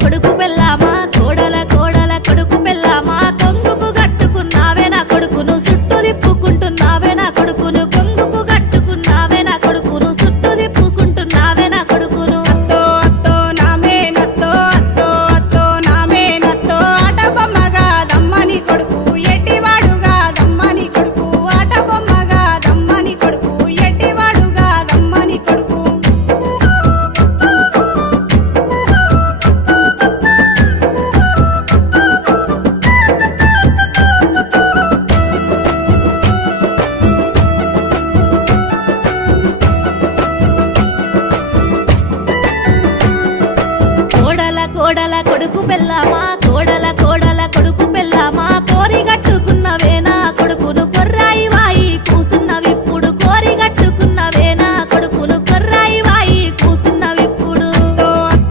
కొడుకు పెళ్ళామా కోడల కోడల కొడుకు పెళ్ళామా కొంగుకు కట్టుకున్నావే నా కొడుకును చుట్టూ తిప్పుకుంటున్నావే నా కొడుకును కొంగుకు కట్టుకున్నావే నా కొడుకును చుట్టూ తిప్పుకుంటున్నావే నా కొడుకును అత్తో అత్తో నామే నత్తో అత్తో అత్తో నామే నత్తో ఆట బొమ్మగా దమ్మని కొడుకు ఎట్టివాడుగా దమ్మని కొడుకు ఆట బొమ్మగా దమ్మని కొడుకు ఎట్టివాడుగా దమ్మని కొడుకు కోడల కోడల కొడుకు పెళ్ళామా కోడల కోడల కొడుకు పెళ్ళామా కోరి కట్టుకున్న